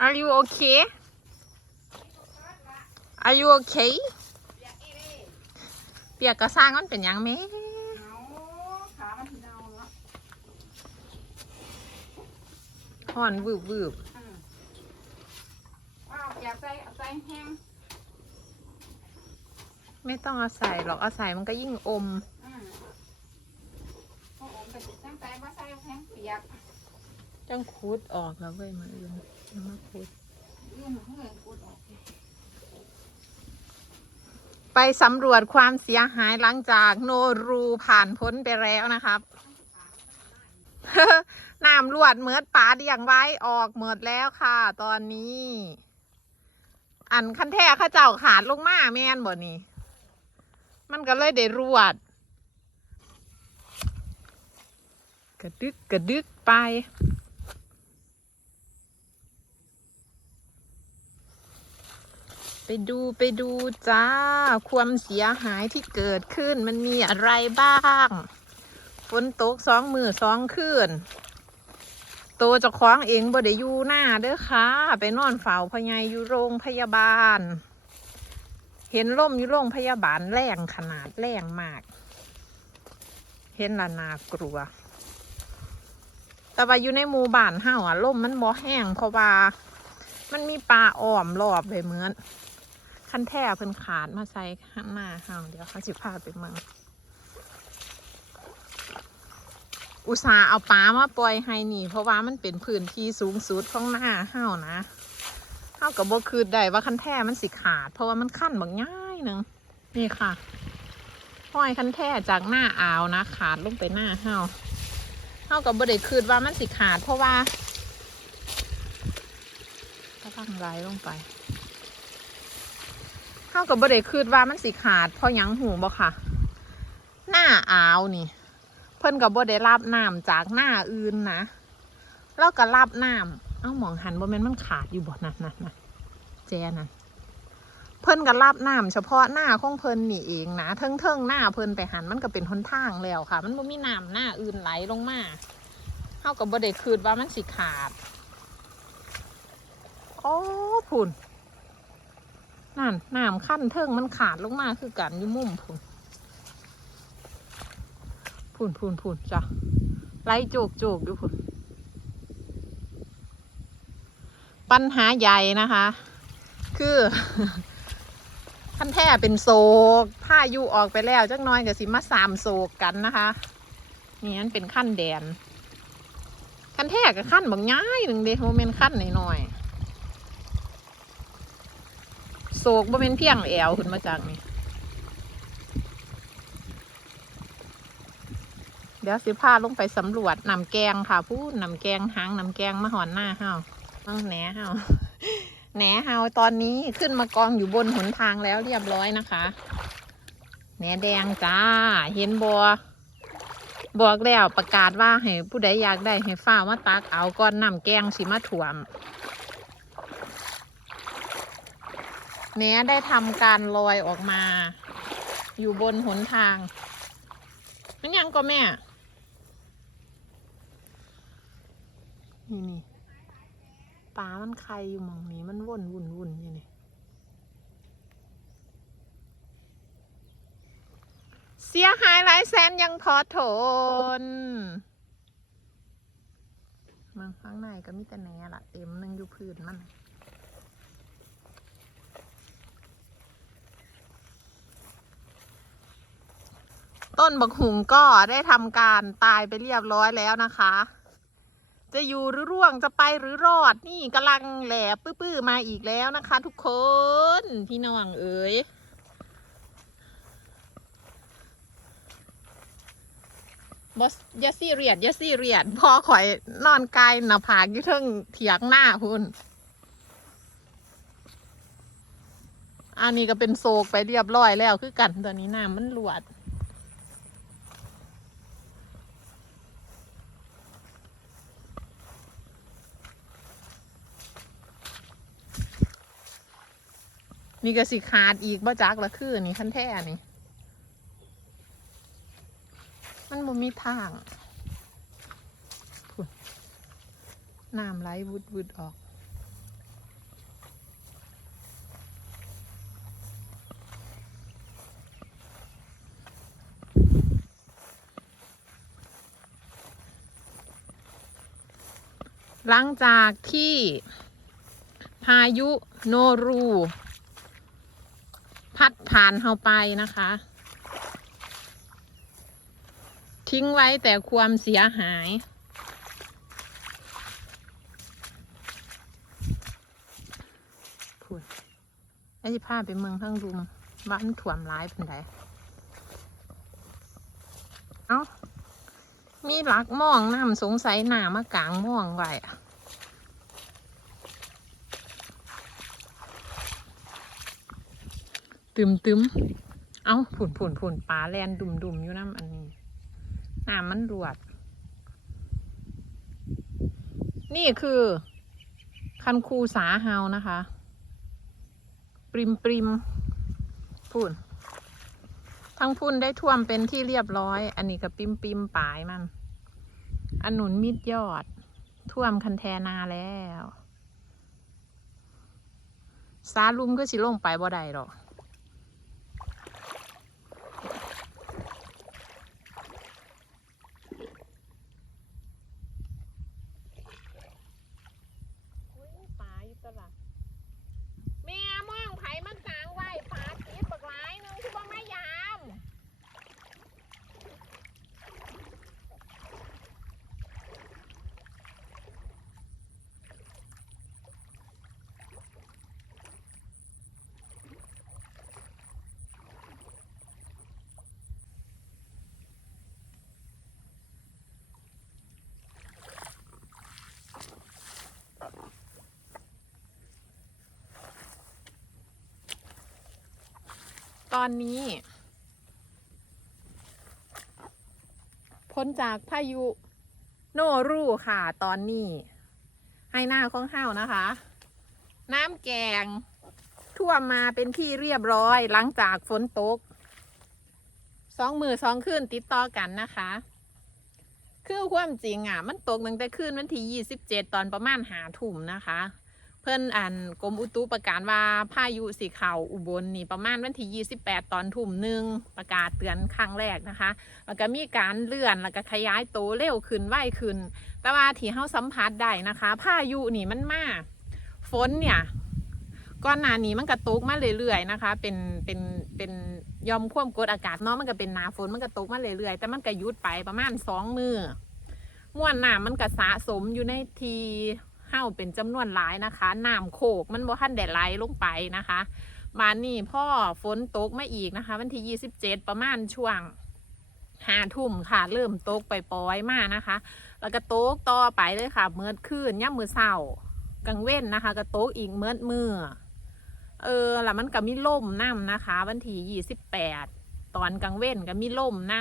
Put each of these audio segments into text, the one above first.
Are you okay Are you okay เปียกก็สร้างมันเป็นหยังแม่เอาขามันถึงเอาเนาะห่อนวืบวืบอืมว้าวอย่าใส่เอาใส่แห้งไม่ต้องเอาใส่หรอกเอาใส่มันก็ยิ่งอม อืมโอ้โหเป็นตั้งใจว่าใส่แห้งเปียก จังคูดออกแล้วเว้ยมาอื่น ยังมาคูดยื่นเพื่อนกูดไปสำรวจความเสียหายหลังจากโนรูผ่านพ้นไปแล้วนะครับน้ำรวดเหมือดปลาเดียงไว้ออกหมดแล้วค่ะ ตอนนี้ อันคันแท้ข้าเจ้าขาดลงมาแม่นบ่นี่ มันก็เลยได้รวด กระดึกกระดึกไป ไปดูไปดูจ้า ความเสียหายที่เกิดขึ้นมันมีอะไรบ้าง ฝนตกสองมือสองคืนโตจะคล้องเองบ่ได้อยู่หน้าเด้อค่ะ ไปนอนเฝ้าพยายอยู่โรงพยาบาล เห็นล่มอยู่โรงพยาบาลแรงขนาดแรงมาก เห็นละนากลัว แต่ว่าอยู่ในหมู่บ้านเฮาอะล่มมันบ่แห้งเพราะว่ามันมีปลาอ้อมรอบไปเหมือน คันแท้เพิ่นขาดมาใส่ข้างหน้าเฮาเดี๋ยวเขาสิพาไปเมืองอุตส่าห์เอาปลามาปล่อยให้นี่ เพราะว่ามันเป็นพื้นที่สูงสุดของหน้าเฮานะเฮากับบ่คืดได้ว่าคันแท้มันสิขาด เพราะว่ามันขั้นบางง่ายหนึ่งนี่ค่ะห้อยคันแท้จากหน้าอ่าวนะ ขาดลงไปหน้าเฮาเฮากับบ่ได้คืดว่ามันสิขาด เพราะว่าก็ตั้งไรลงไป เท่ากับบ่ได้คืดว่ามันสิขาดเพราะยังหูบ่ค่ะ หน้าอ่าวนี่ เพิ่นกับบ่ได้รับน้ำจากหน้าอื่นนะแล้วก็รับน้ำเอ้าหมองหันบ่แม่นมันขาดอยู่บ่นั่นนั่นนั่นแจนั่นเพิ่นก็รับน้ำเฉพาะหน้าของเพิ่นนี่เองนะเทิงเทิงหน้าเพิ่นไปหันมันก็เป็นหนทางแล้วค่ะ มันบ่มีน้ำหน้าอื่นไหลลงมาเท่ากับบ่ได้คืดว่ามันสิขาดโอ้พุ่น นั่นน้ำขั้นเทิงมันขาดลงมาคือกันยู่มุ่มพุ่นพุ่นพุ่นพุ่นจ้ะไล่โจกโจกอยู่พุ่นปัญหาใหญ่นะคะ คือขั้นแท้เป็นโศกพายุออกไปแล้วจักน้อยกับสิมาสามโศกกันนะคะนี่นั่นเป็นขั้นแดนขั้นแท้กับขั้นบางง่ายหนึ่งเดโมเมนขั้นหน่อยๆ โศกบ่เป็นเพียงแอวขึ้นมาจากนี่เดี๋ยวสิพาลงไปสำรวจนำแกงค่ะพูดนำแกงหางนำแกงมาหอนหน้าเฮาเอาแหนเฮาแหนเฮาตอนนี้ขึ้นมากองอยู่บนหนทางแล้วเรียบร้อยนะคะแหนแดงจ้า เห็นบัวบอกแล้วประกาศว่าให้ผู้ใดอยากได้ให้ฝ้ามาตักเอาก่อนนำแกงสิมาถ่วม แหนได้ทำการลอยออกมา อยู่บนหนทาง มันยังก็แม่ นี่นี่ปลามันใครอยู่มองนี้มันว่นวุ่นวุ่นอยู่นี่เสียหายหลายแสนยังพอทนเมืองข้างในก็มีแต่แหนละเต็มหนึงอยู่พื้นมัน ต้นบักหุงก็ได้ทำการตายไปเรียบร้อยแล้วนะคะ จะอยู่หรือร่วงจะไปหรือรอดนี่กำลังแหลบปื้อๆมาอีกแล้วนะคะ ทุกคนพี่น้องเอ๋ยบอสยาซี่เรียดยาซี่เรียดพอข่อยนอนกายหน้าผากอยู่เทิงเถียงหน้าคุณอันนี้ก็เป็นโศกไปเรียบร้อยแล้วคือกันตอนนี้น้ำมันหลวด นี่ก็สิขาดอีกบ่จักละคือนี่ขั้นแท่นี่ มันบ่มีทางน้ำไหลวุดวุดออก หลังจากที่พายุโนรู ผ่านเฮาไปนะคะ ทิ้งไว้แต่ความเสียหาย พูดไอ้ที่พาไปเมืองข้งรุมบ้านถ่วมร้ายเป็นไดเอ้ามีหลักมองน้ำสงสัยหนามากลางมองไว้อะ ตึมตึมเอ้าผุนผุนผุนปลาแลนดุมดุมอยู่น้ำอันนี้น้ำมันรวด นี่คือ คันคูสาเฮานะคะ ปริมปริมพุ่นทั้งพุ่นได้ท่วมเป็นที่เรียบร้อย อันนี้ก็ปิมปิมปลายมัน อันหนุนมิดยอด ท่วมคันแทนาแล้ว สาลุมก็สิลงไปบ่ได้หรอก อุ้ยปลาอยู่ตลาดแม่มองไผมากลางไว้ปลาติดบักหลายหนึงคือว่าไม่ยาม ตอนนี้ พ้นจากพายุ โนรูค่ะ ตอนนี้ ให้หน้าข้องเฮานะคะ น้ำแกง ท่วมมาเป็นที่เรียบร้อยหลังจากฝนตกสองมือสองคืนติดต่อกันนะคะ คือความจริงอะ มันตกตั้งแต่คืนวันที่ยี่สิบเจ็ดตอนประมาณหาทุ่มนะคะ เพื่อนอ่านกรมอุตุประกาศว่าพายุสีเขาอุบลนี่ประมาณวันที่ 28 ตอนทุ่มหนึ่งประกาศเตือนครั้งแรกนะคะ แล้วก็มีการเลื่อนแล้วก็ขยายโตเร็วขึ้นไวขึ้น แต่ว่าที่เฮาสัมผัสได้นะคะพายุนี่มันมาฝนเนี่ยก่อนหนานี้มันก็ตกมาเรื่อยๆนะคะ เป็นเป็นเป็นยอมความกดอากาศเนาะมันก็เป็นหนาฝนมันก็ตกมาเรื่อยๆแต่มันก็ยุดไปประมาณสองมือม่วนน้ำมันก็สะสมอยู่ในที เฮ้าเป็นจำนวนหลายนะคะน้ำโขกมันบ่ทันแดดไหลลงไปนะคะมานี่พ่อฝนตกมาอีกนะคะ วันที่ยี่สิบเจ็ดประมาณช่วงห้าทุ่มค่ะ เริ่มตกไปปล่อยมากนะคะ แล้วก็ตกต่อไปเลยค่ะเมื่อคืนย่ำมือเศร้ากลางเว้นนะคะ ก็ตกอีกเมื่อมือเออแล้วมันก็มีล่มน้ำนะคะ วันที่ยี่สิบแปดตอนกลางเว้นก็มีล่มน้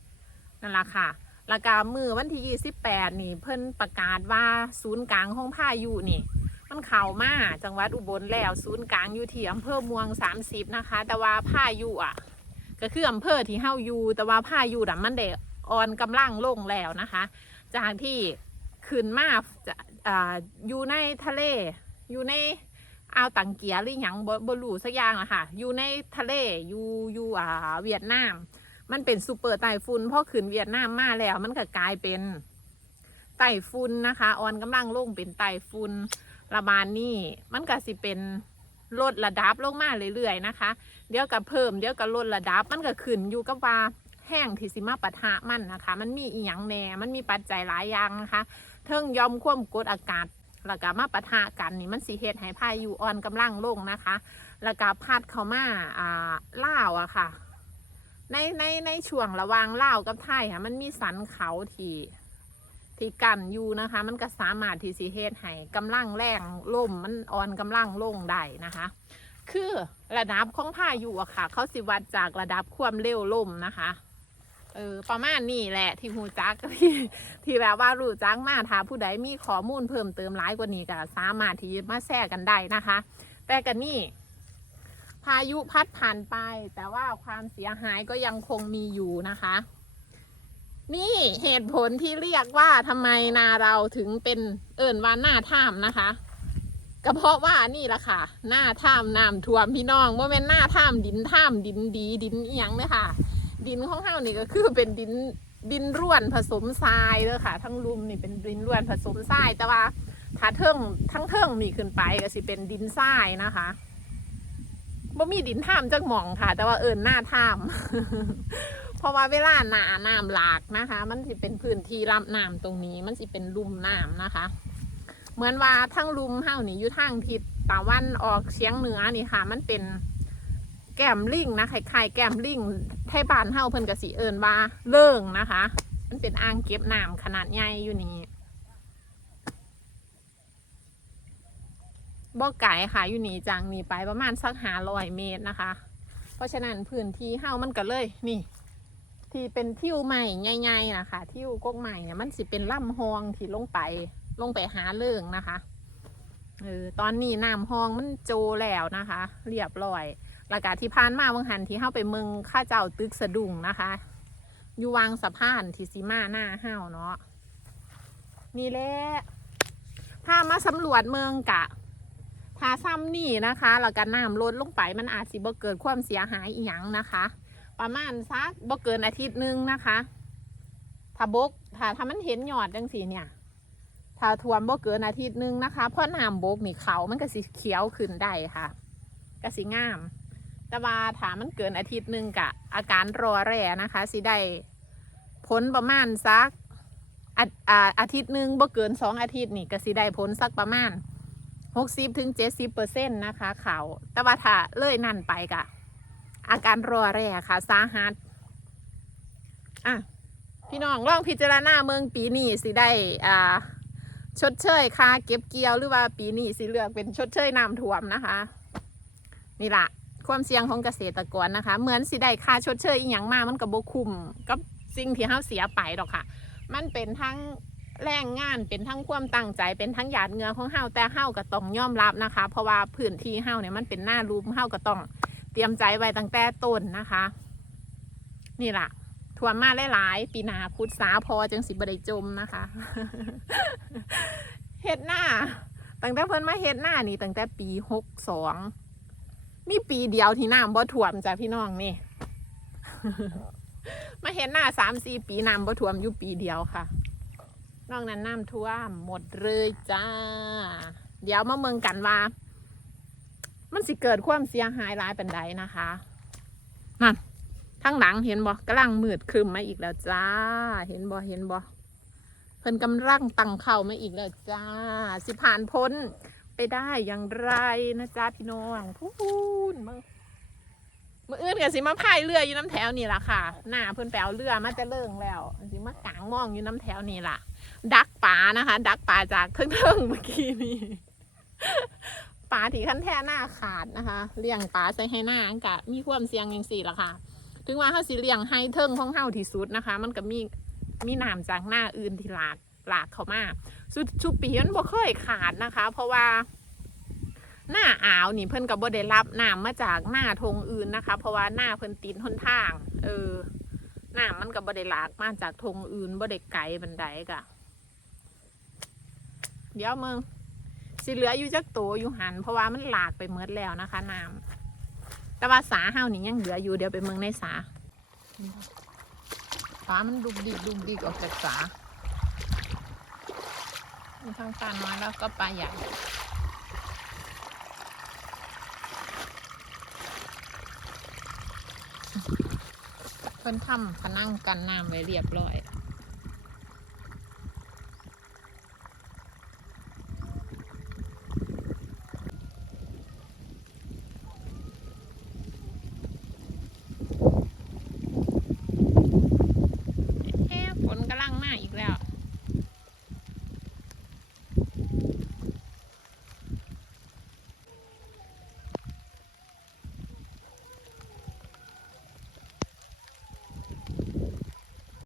ำนั่นแหละค่ะ แล้วก็มือวันที่ยี่สิบแปดนี่ เพิ่นประกาศว่าศูนย์กลางของพายุนี่ มันเข้ามาจังหวัดอุบลแล้ว ศูนย์กลางอยู่ที่อำเภอเมืองสามสิบนะคะ แต่ว่าพายุอะ ก็คืออำเภอที่เฮาอยู่ แต่ว่าพายุน่ะมันได้อ่อนกำลังลงแล้วนะคะ จากที่ขึ้นมาจะอ่าอยู่ในทะเลอยู่ในอ่าวตังเกียหรือหยังบ่บ่รู้สักอย่างอะค่ะ อยู่ในทะเลอยู่อยู่อ่าเวียดนาม มันเป็นซูเปอร์ไต้ฝุ่นพอขึ้นเวียดนามมาแล้ว มันก็กลายเป็นไต้ฝุ่นนะคะออนกำลังลงเป็นไต้ฝุ่นระบาดนี่มันก็สิเป็นลดระดับลงมาเรื่อยๆนะคะ เดี๋ยวก็เพิ่มเดี๋ยวก็ลดระดับมันก็ขึ้นอยู่กับว่าแห้งที่สิมาปะทะมันนะคะ มันมีอีหยังแหน่ มันมีปัจจัยหลายอย่างนะคะเทิงยอมความกดอากาศแล้วก็มาปะทะกันนี่มันสีเฮ็ดให้พายุอ่อนกำลังลงนะคะ แล้วก็พัดเข้ามาอ่าล่าวอะค่ะ ในในในช่วงระหว่างลาวกับไทยค่ะมันมีสันเขาที่ที่กันอยู่นะคะ มันก็สามารถที่สิเฮ็ดให้กำลังแรงลมมันอ่อนกำลังลงได้นะคะ คือระดับของพายุอะค่ะ เขาสิวัดจากระดับความเร็วลมนะคะเออประมาณนี้แหละที่หูจักที่ที่แบบว่ารู้จักมาถ้าผู้ใดมีข้อมูลเพิ่มเติมหลายกว่านี้ก็สามารถที่มาแชร์กันได้นะคะ แต่กันนี่ พายุพัดผ่านไป แต่ว่าความเสียหายก็ยังคงมีอยู่นะคะ นี่เหตุผลที่เรียกว่าทำไมนาเราถึงเป็นเอิญว่าหน้าถ้ำนะคะ ก็เพราะว่านี่แหละค่ะ หน้าถ้ำน้ำท่วมพี่น้องว่าเป็นหน้าถ้ำดินถ้ำดินดี ดินเอียงเลยค่ะ ดินของเฮานี่ก็คือเป็นดินดินร่วนผสมทรายเลยค่ะ ทั้งลุมนี่เป็นดินร่วนผสมทรายแต่ว่าถ้าเทิงทั้งเทิงมีขึ้นไปก็สิเป็นดินทรายนะคะ บ่มีดินท่ามจักหม่องค่ะ แต่ว่าเอิญหน้าท่าม เพราะว่าเวลาหนาน้ำหลากนะคะ มันสิเป็นพื้นที่รับน้ำตรงนี้ มันสิเป็นลุ่มน้ำนะคะ เหมือนว่าทั้งลุ่มเฮานี่อยู่ทางทิศตะวันออกเฉียงเหนือนี่ค่ะ มันเป็นแก้มลิงนะคล้ายๆแก้มลิงไทยบ้านเฮาเพิ่นก็สิเอิ้นว่าเลิ่งนะคะ มันเป็นอ่างเก็บน้ำขนาดใหญ่อยู่นี่ บ่ไก่ค่ะอยู่นี่จังนี่ไปประมาณสักหาร้อยเมตรนะคะ เพราะฉะนั้นพื้นที่เฮามันก็เลยนี่ ที่เป็นทิวใหม่ใหญ่ๆนะคะทิวกกใหม่เนี่ยมันสิเป็นล่ำหองที่ลงไปลงไปหาเรื่องนะคะเออตอนนี้น้ำหองมันโจแล้วนะคะ เรียบร้อยแล้วก็ที่ผ่านมาวังหันที่เข้าไปเมืองข้าเจ้าตึกสะดุงนะคะอยู่วางสะพานที่สีมาหน้าห้าวเนาะนี่แหละพามาสำรวจเมืองกะ ทาซ้ำนี่นะคะแล้วก็น้ำลดลงไปมันอาจสิบ่เกิดความเสียหายอีหยังนะคะ ประมาณสักบ่เกินอาทิตย์หนึงนะคะถ้าบกถ้าถ้ามันเห็นหยอดจังสีเนี่ย ถ้าทวมบ่เกินอาทิตย์หนึงนะคะ เพราะน้ำบกนี่เขามันก็สิเขียวขึ้นได้ค่ะก็สิงาม แต่ว่าถ้ามันเกินอาทิตย์หนึงกะอาการรอแร่นะคะสิได้ผลประมาณสักอาอาอาทิตย์หนึ่งบ่เกินสองอาทิตย์นี่ก็สิได้ผลสักประมาณ หกสิบถึงเจ็ดสิบเปอร์เซ็นต์นะคะเขาแต่ว่าถ้าเลยนั่นไปกะ อาการรอแร่ค่ะ สาหัสอะพี่น้องลองพิจารณาเมืองปีนี้สิได้อ่าชดเชยค่าเก็บเกี่ยวหรือว่าปีนี้สิเลือกเป็นชดเชยน้ำท่วมนะคะ นี่ละความเสี่ยงของเกษตรกรนะคะ เหมือนสิได้ค่าชดเชยอีหยังมามันกับบคุมกับสิ่งที่เฮาเสียไปหรอกค่ะ มันเป็นทั้ง แรงงานเป็นทั้งความตั้งใจเป็นทั้งหยาดเงือของเฮาแต่เฮาก็ต้องยอมรับนะคะ เพราะว่าพื้นที่เฮาเนี่ยมันเป็นหน้ารูมเฮาก็ต้องเตรียมใจไว้ตั้งแต่ต้นนะคะ นี่ล่ะทวมมาหลายๆปีนาคุดสาพอจังสิบได้จมนะคะเฮ็ดหน้าตั้งแต่เพิ่นมาเฮ็ดหน้านี่ตั้งแต่ปีหกสองมีปีเดียวที่น้ำบ่ท่วมจ้ะพี่น้องนี่ มาเฮ็ดหน้าสามสี่ปีน้ำบ่ท่วมอยู่ปีเดียวค่ะ นอกนั้นน้ำท่วมหมดเลยจ้า เดี๋ยวมาเมืองกันว่า มันสิเกิดความเสียหายหลายเป็นใดนะคะนั่นข้งหลังเห็นบ่กำลังมืดครึมมาอีกแล้วจ้า เห็นบ่เห็นบ่เพิ่นกำลังตั้งเข่ามาอีกแล้วจ้า สิผ่านพ้นไปได้อย่างไรนะจ้าพี่น้องพูนมึงมื่ออื่นกับสิมาพายเรืออยู่น้ำแถวนี่ล่ะค่ะ หน้าเพิ่นแปลเรือมาจะเลิงแล้ว สิมากางมองอยู่น้ำแถวนี่ล่ะ ดักป่านะคะ ดักป่าจากเทิงๆเมื่อกี้นี้ป่าที่ขั้นแท่หน้าขาดนะคะเลี้ยงป่าใส่ให้หน้ากะมีความเสี่ยงอย่างสี่ละค่ะ ถึงว่าเขาสิเลี้ยงให้เทิงของเฮาที่สุดนะคะ มันก็มีมีน้ำจากหน้าอื่นที่หลากหลากเขามาสุดชุปีมันบ่เคยขาดนะคะ เพราะว่าหน้าอ่าวนี่เพิ่นก็บ่ได้รับน้ำมาจากหน้าทงอื่นนะคะ เพราะว่าหน้าเพิ่นตีนหนทาง เออน้ำมันก็บ่ได้หลากมาจากทงอื่นบ่ได้ไกลบันไดกะ เดี๋ยวมึงสิเหลืออยู่จักโตอยู่หันเพราะว่ามันหลากไปเมดแล้วนะคะน้ำแต่ว่าสาเฮานี่ยังเหลืออยู่เดี๋ยวไปเมืองในสาสามันดุกดิกดุกดิกออกจากสาทั้งปลาน้อยแล้วก็ปลาใหญ่เพิ่นทำพนังกันน้ำไว้เรียบร้อย